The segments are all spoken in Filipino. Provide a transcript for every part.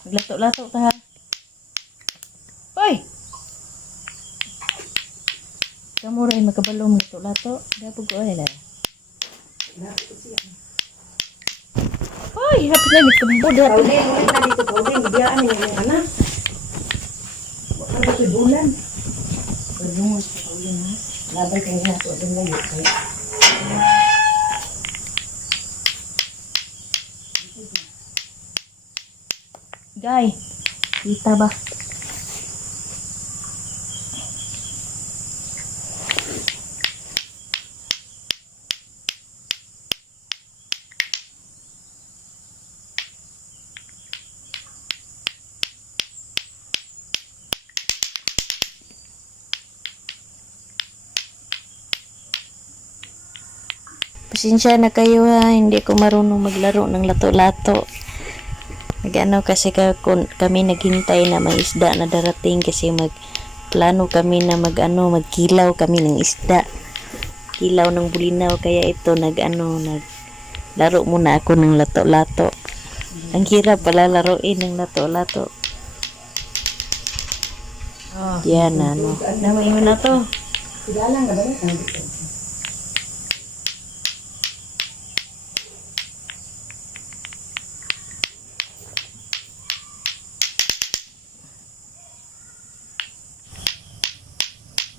Maglato-lato ta ha. Hoy! Kamu rin makabalong lato-lato. Dapat ko ay na. Hoy! Hapit na nagkambod. Pauling, na dito pauling. Biyaan niya yung anak. Bakit ito bulan? Pagdungan sa pauling ha. Labay kayo na ito. Adong layo kayo. Guy, kita ba? Pasensya na kayo ha, hindi ko marunong maglaro ng lato-lato. Nag-ano kasi kami naghintay na may isda na darating kasi magplano kami na magkilaw kami ng isda. Kilaw ng bulinaw kaya ito naglaro muna ako ng lato-lato. Ang hirap pala laruin ng lato-lato. Yan Namay mo na to. Sigalang na ba na?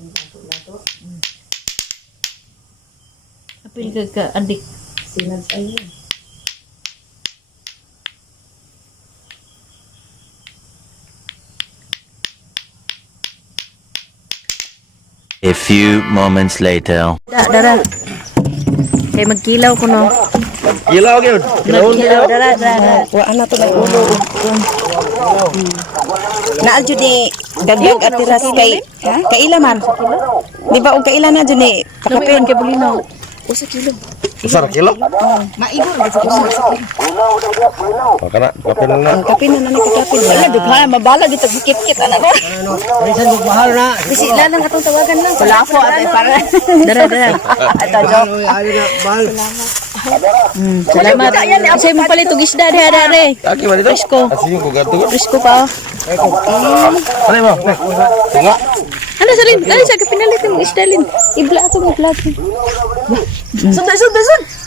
Lato-lato. Apil ka adik. Sinad sa'yo. A few moments later. Dara. Kay magkilaw ko no. Kilaw gyud. Magkilaw dara. Wa ana to ng ulo. Naal jud ni dagdag at tiras kay kaila man. Di ba og kaila na jud ni Kapin kay bulinaw. usa kilo. Usar kilo. Maigol ba sa usa kilo. Kana kapil na. Ang kapin na nani kapin. Wala dugha mabala dito gikit-kit ana ko. Ayun mo mahal na. Bisi na lang atong tawagan lang. Wala po at para. Dara. Ato joke. Salamat. Say mo palit og isda dere. Aki man dito. Presko. Asiyo ko gato. Presko pa. Ano mo? Tunga. Ano sa rin? Ano sa kapinalit mo isda lin? Ibla ato mo vlog.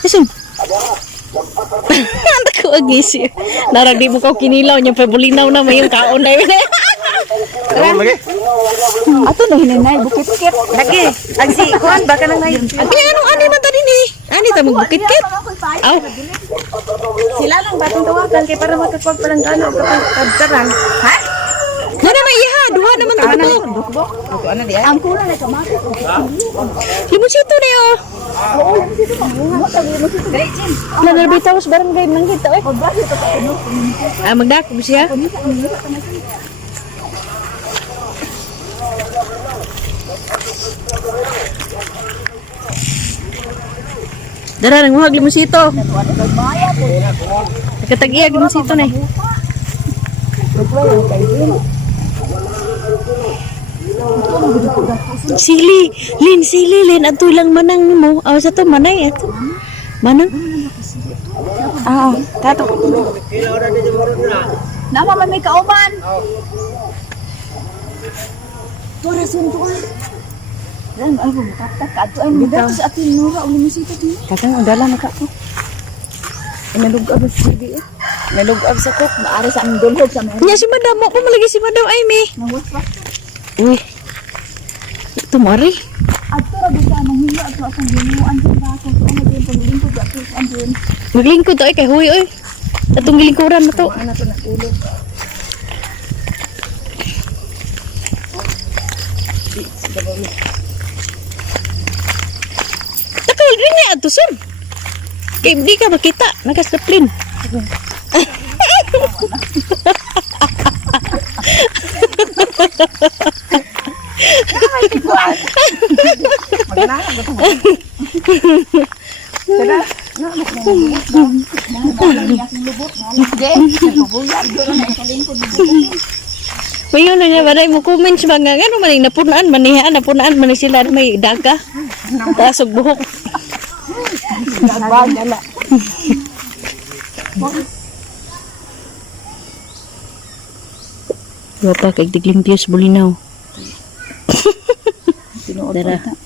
Sun. Anda ko agisi. Naragdi mo ko kinilaw niya pa bulinaw na may kaon na yun. Ano lagi? Ato na hinanay bukit-kit. Lagi. Ang si kuan baka nang nayon. Abi ano man tadi ni? Ani ta magbukit-kit. Aw. Sila lang batong tawagan kay para magkakwag pa lang gano kapag kadtaran. Ha? Mana may iha, duha naman tubok. Bukbok. Ako ana di ay. Ang kulang na kamaki. Limusito ni oh. Oo, dito pa bunga sa limusito. Gretchen. Nanarbitawas barangay nang kita oy. Pagbasi to ka ano. Magdako siya. Dara nang muhag limusito. Nakatag-iya limusito na eh. Sili, Lin, ato lang manang mo. Aw sa to manay ato. Manang. Tato. Nama man may kauban. Tora suntuan. Dan ay bumutatak ato ay bitaw sa atin nura uli mo sito din. Kakang udala na ka ko. Nalugab sa TV eh. Nalugab sa cook, maari sa aming dulhog sa mga. Nya si madam mo pa malagi si madam ay mi. Nangwas pa. Uy. Ito mari. Ato ra bisa manghilo ato asang ginuan sa bako so ano din paglingkod ato sa andun. Maglingkod to ay kay huy oy. Atong gilingkuran na to. Ano to na ulo. Takal rin niya ato son. Kay di ka makita, nakasaplin. Mayon na nga baday mo comments ba nga ano man napunaan man sila may daga. Tasog buhok. Wapa kay diglimpios bulinaw. Tinuod Dara. pa ta.